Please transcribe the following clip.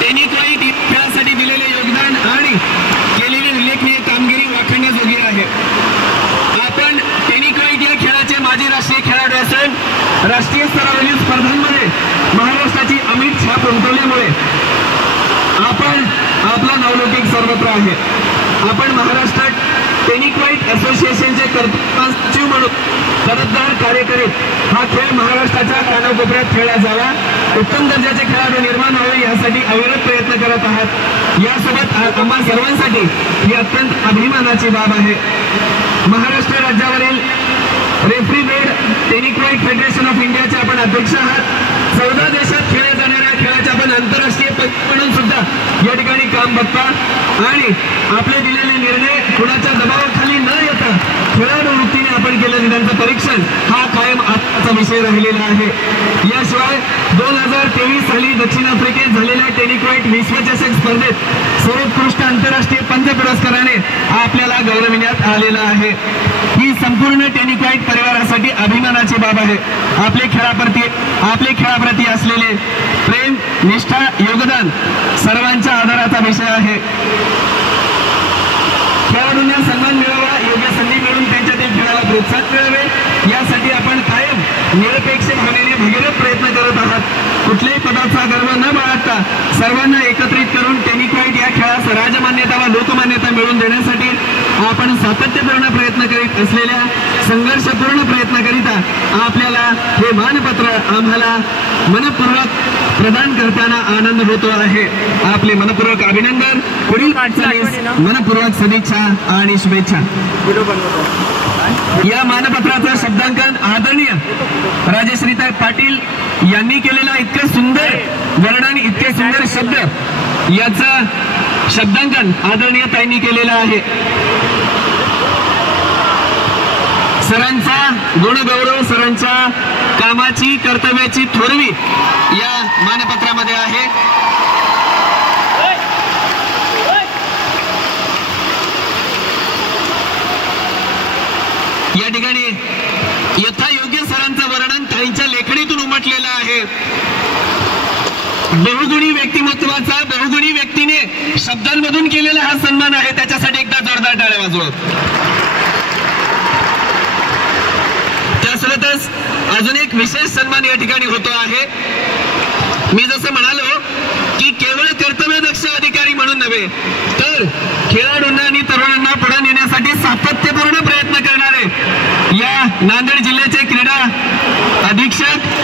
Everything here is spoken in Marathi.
टेनिक्वाईट खेळासाठी दिलेले योगदान आणि केलेली उल्लेखनीय कामगिरी वाखाणण्याजोगी आहे. आपण टेनिक्वाईट या खेळाचे माजी राष्ट्रीय खेळाडू असून राष्ट्रीय स्तरावरील स्पर्धांमध्ये महाराष्ट्राची अमिट छाप उमटवल्यामुळे आपण आपला नावलौकिक सर्वत्र आहे. आपण महाराष्ट्रात टेनिक्वाईट असोसिएशनचे कर्तृत्व म्हणून जबाबदार कार्य करीत हा खेळ महाराष्ट्राच्या कानाकोपऱ्यात खेळला जावा, उत्तम दर्जाचे खेळाडू निर्माण व्हावे यासाठी अविरत प्रयत्न करत आहात. यासोबत आम्हा सर्वांसाठी ही अत्यंत अभिमानाची बाब आहे. महाराष्ट्र राज्यावरील रेफरी बेड टेनिक्वाईट फेडरेशन ऑफ इंडियाचे आपण अध्यक्ष आहात. 14 देशात खेळल्या जाणाऱ्या खेळाचे आपण आंतरराष्ट्रीय म्हणून सुद्धा या ठिकाणी काम बघता आणि आपले दिलेले निर्णय कुणाच्या दबावाखाली न येता खेळाडू वृत्तीने आपण केलेले त्यांचं परीक्षण हा कायम आजचा विषय राहिलेला आहे. याशिवाय 2023 साली दक्षिण आफ्रिकेत झालेल्या टेनिक्वाईट विश्वचषक स्पर्धेत सर्वोत्कृष्ट आंतरराष्ट्रीय पंच पुरस्काराने आपल्याला गौरविण्यात आलेला आहे. ही संपूर्ण टेनिक्वाईट परिवारासाठी अभिमानाची बाब आहे. आपले खेळाप्रती असलेले प्रेम, निष्ठा, योगदान सर्वांच्या आदराचा विषय आहे. खेळाडूंना सन्मान मिळावा, योग्य संधी मिळून त्यांच्यातील खेळाला प्रोत्साहन मिळावे यासाठी आपण कायम निरपेक्ष भावनेने भगीरथ प्रयत्न करत आहात. कुठल्याही पदाचा गर्व न बाळगता सर्वांना एकत्रित करून टेनिक्वाईट या खेळास राजमान्यता व लोकमान्यता मिळवून देण्यासाठी आपण सातत्यपूर्ण प्रयत्न करीत असलेल्या संघर्षपूर्ण प्रयत्नाकरिता आपल्याला हे मानपत्र आम्हाला मनपूर्वक प्रदान करताना आनंद होतो आहे. आपले मनपूर्वक अभिनंदन, पुढील वाटचालीस मनपूर्वक सदिच्छा आणि शुभेच्छा. या मानपत्राचं शब्दांकन आदरणीय राजश्रीताई पाटील यांनी केलेला इतकं सुंदर वर्णन, इतके सुंदर शब्द याचं शब्दांकन आदरणीय ताईंनी केलेलं आहे. सरांचा गुणगौरव, सरांच्या कामाची, कर्तव्याची थोरवी या मानपत्रामध्ये आहे. या ठिकाणी यथायोग्य सरांचं वर्णन ताईंच्या लेखणीतून उमटलेलं आहे. बहुगुणी व्यक्तिमत्वाचा, बहुगुणी व्यक्तीने शब्दांमधून केलेला हा सन्मान आहे. त्याच्यासाठी एकदा जोरदार टाळ्या वाजवा. त्यासोबतच अजून एक विशेष सन्मान या ठिकाणी होतो आहे. मी जसं म्हणालो की केवळ कर्तव्यदक्ष अधिकारी म्हणून नव्हे तर खेळाडूंना आणि तरुणांना पुढे नेण्यासाठी सातत्यपूर्ण प्रयत्न करणारे या नांदेड जिल्ह्याचे क्रीडा अधीक्षक